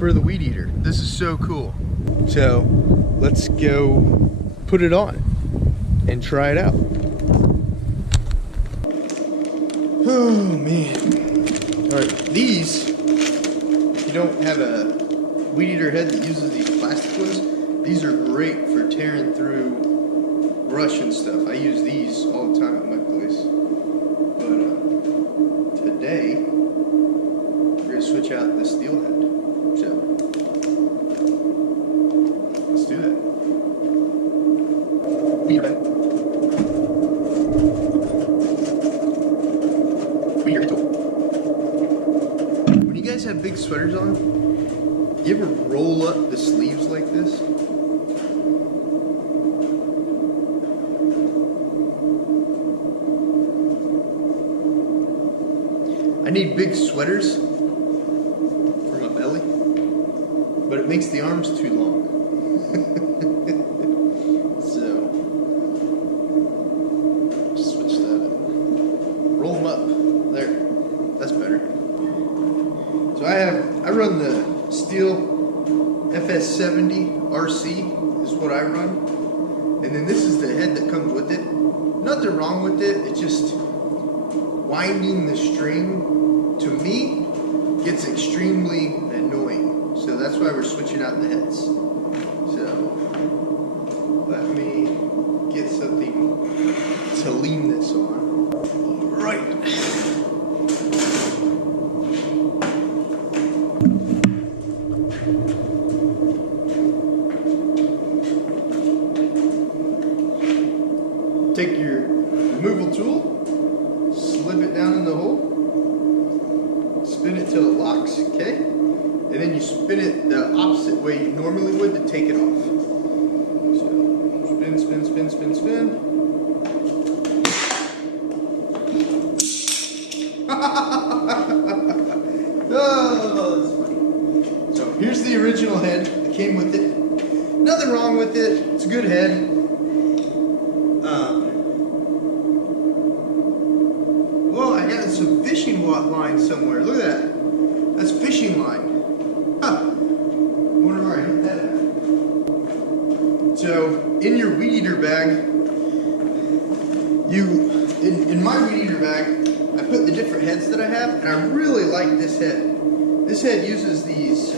for the weed eater. This is so cool. So let's go put it on and try it out. Oh man. All right, these, if you don't have a weed eater head that uses these plastic ones, these are great for tearing through brush and stuff. I use these all the time at my place. But today, we're gonna switch out the Stihl head. So, let's do that. Weed eater head. Weed eater head tool. When you guys have big sweaters on, you ever roll up the sleeves like this? I need big sweaters for my belly, but it makes the arms too long. So, switch that up. Roll them up. There. That's better. So I run the Stihl FS70 RC is what I run. And then this is the head that comes with it. Nothing wrong with it. It's just winding the string, to me, gets extremely annoying. So that's why we're switching out the heads. So let me get something to lean this on. All right. Take your removal tool, slip it down in the hole, spin it till it locks, okay? And then you spin it the opposite way you normally would to take it off. So, spin, spin, spin, spin, spin. Oh, that's funny. So, here's the original head that came with it. Nothing wrong with it, it's a good head. Well, I got some fishing line somewhere. Look at that. That's fishing line. Huh. Wonder where I hit that at. So, in your weed eater bag, in my weed eater bag, I put the different heads that I have, and I really like this head. This head uses these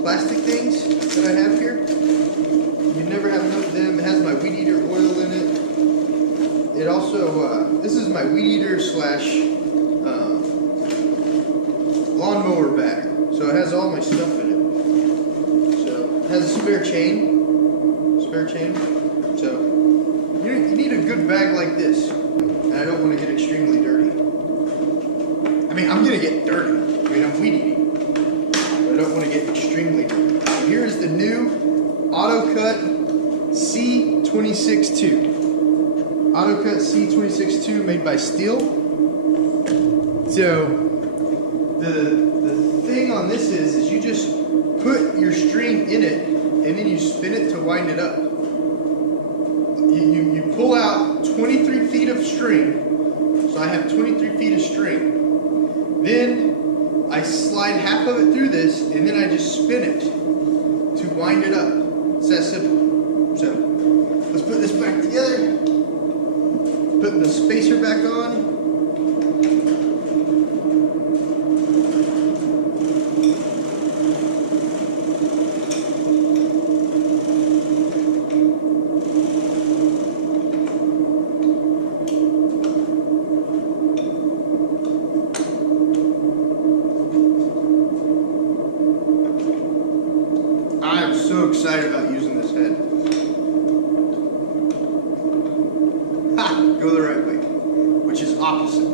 plastic things that I have here. You never have enough of them. It has my weed eater oil in it. It also, this is my weed eater slash lawnmower bag. So it has all my stuff in it. So it has a spare chain. So you need a good bag like this. And I don't want to get extremely dirty. I mean, I'm going to get dirty. I mean, I'm weed eating. But I don't want to get extremely dirty. So here's the new AutoCut C26-2. AutoCut C26-2 made by Stihl. So the thing on this is you just put your string in it and then you spin it to wind it up. You pull out 23 feet of string. So I have 23 feet of string. Then I slide half of it through this and then I just spin it to wind it up. It's that simple. So let's put this back together. Putting the spacer back on. I am so excited about using this head. Go the right way, which is opposite.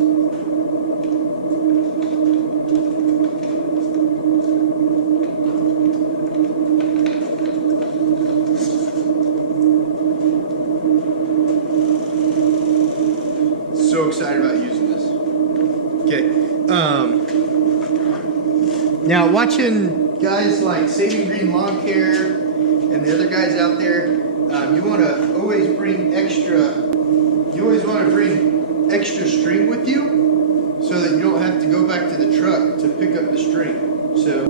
So excited about using this. Okay. Now watching guys like Saving Green Lawn Care and the other guys out there, you want to always bring extra. You always want to bring extra string with you so that you don't have to go back to the truck to pick up the string. So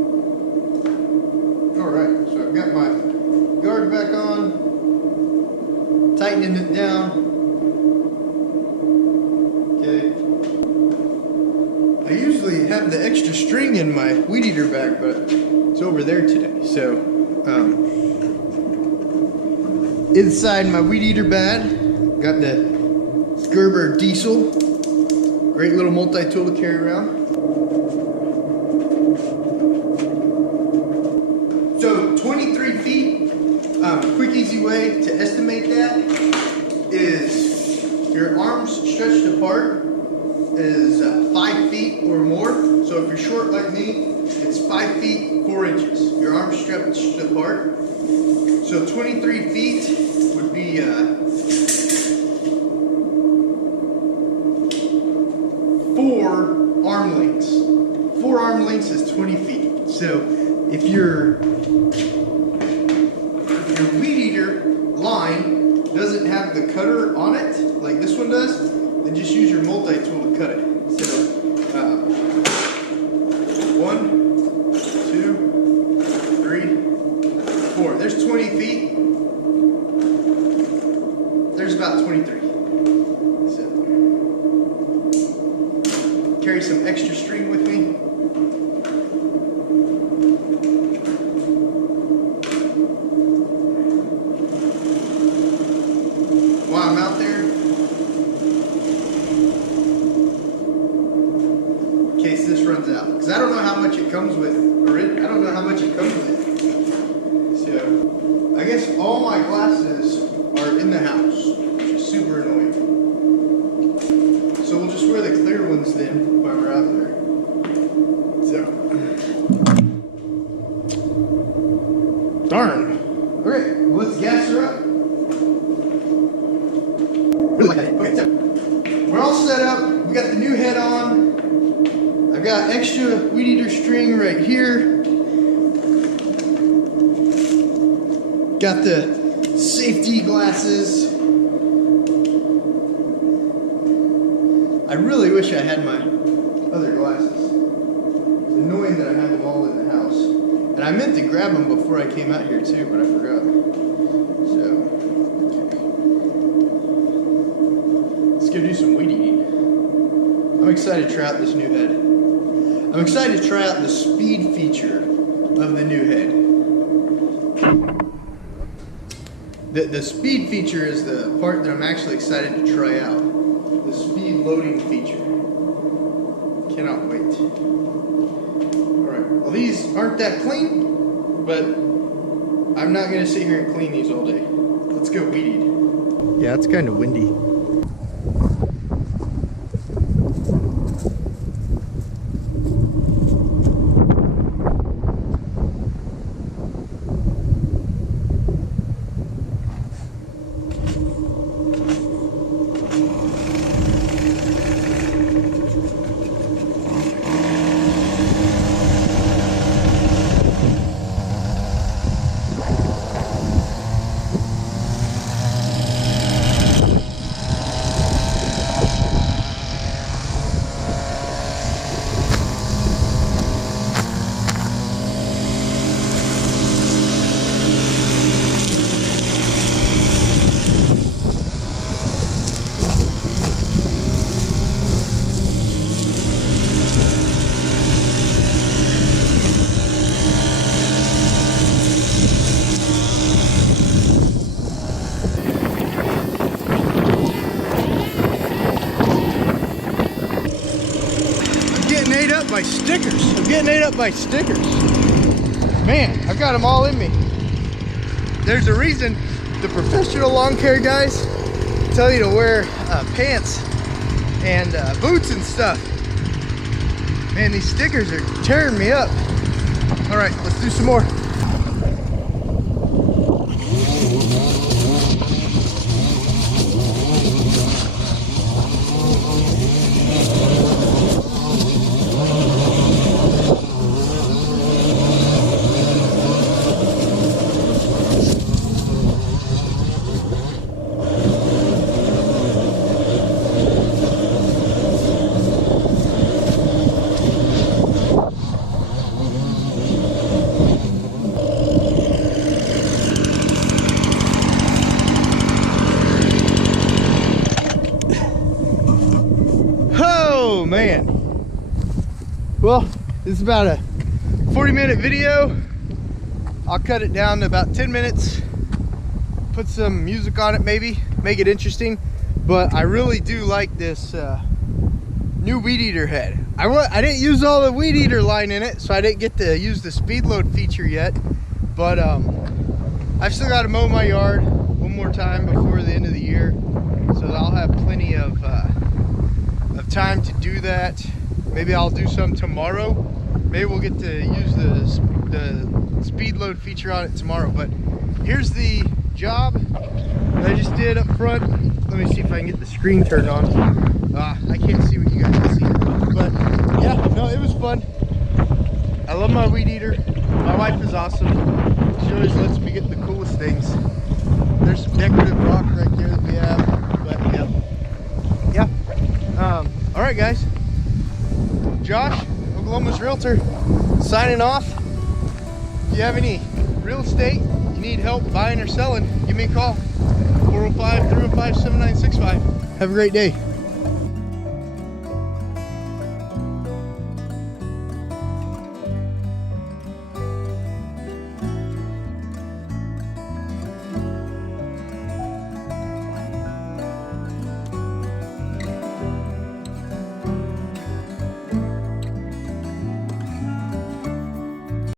have the extra string in my weed eater bag, but it's over there today. So, inside my weed eater bag, got the Gerber diesel. Great little multi-tool to carry around. So 23 feet, quick easy way to estimate that is your arms stretched apart is 5 feet or more. So if you're short like me, it's 5 feet 4 inches. Your arms stretched apart. So 23 feet would be 4 arm lengths. 4 arm lengths is 20 feet. So if your weed eater line doesn't have the cutter on it, like this one does, then just use your multi-tool to cut it. So 1, 2, 3, 4. There's 20 feet. There's about 23. So carry some extra string with me. While I'm out there, in case this runs out, because I don't know how much it comes with, or I don't know how much it comes with. So I guess all my glasses are in the house, which is super annoying. So we'll just wear the clear ones then while we're out there. So, darn. Okay, let's gas her up. Okay, so we're all set up. We got the new head on. I've got extra weed eater string right here. Got the safety glasses. I really wish I had my other glasses. It's annoying that I have them all in the house. And I meant to grab them before I came out here too, but I forgot. So, let's go do some weed eating. I'm excited to try out this new head. I'm excited to try out the speed feature of the new head. The speed feature is the part that I'm actually excited to try out. The speed loading feature. Cannot wait. Alright, well these aren't that clean, but I'm not going to sit here and clean these all day. Let's go weed eat. Yeah, it's kind of windy. By stickers. I'm getting ate up by stickers. Man, I've got them all in me. There's a reason the professional lawn care guys tell you to wear pants and boots and stuff. Man, these stickers are tearing me up. All right, let's do some more. Man, Well, this is about a 40-minute video. I'll cut it down to about 10 minutes. Put some music on it, maybe make it interesting. But I really do like this new weed eater head. I didn't use all the weed eater line in it, so I didn't get to use the speed load feature yet. But I've still got to mow my yard one more time before the end of the year, so I'll have plenty of time to do that. Maybe I'll do some tomorrow. Maybe we'll get to use the speed load feature on it tomorrow. But here's the job that I just did up front. Let me see if I can get the screen turned on. I can't see what you guys can see, but yeah, no, it was fun. I love my weed eater. My wife is awesome. She always lets me get the coolest things. There's some decorative rock right there that we have, but yeah. All right, guys. Josh, Oklahoma's Realtor, signing off. If you have any real estate, you need help buying or selling, give me a call. 405-315-7965. Have a great day.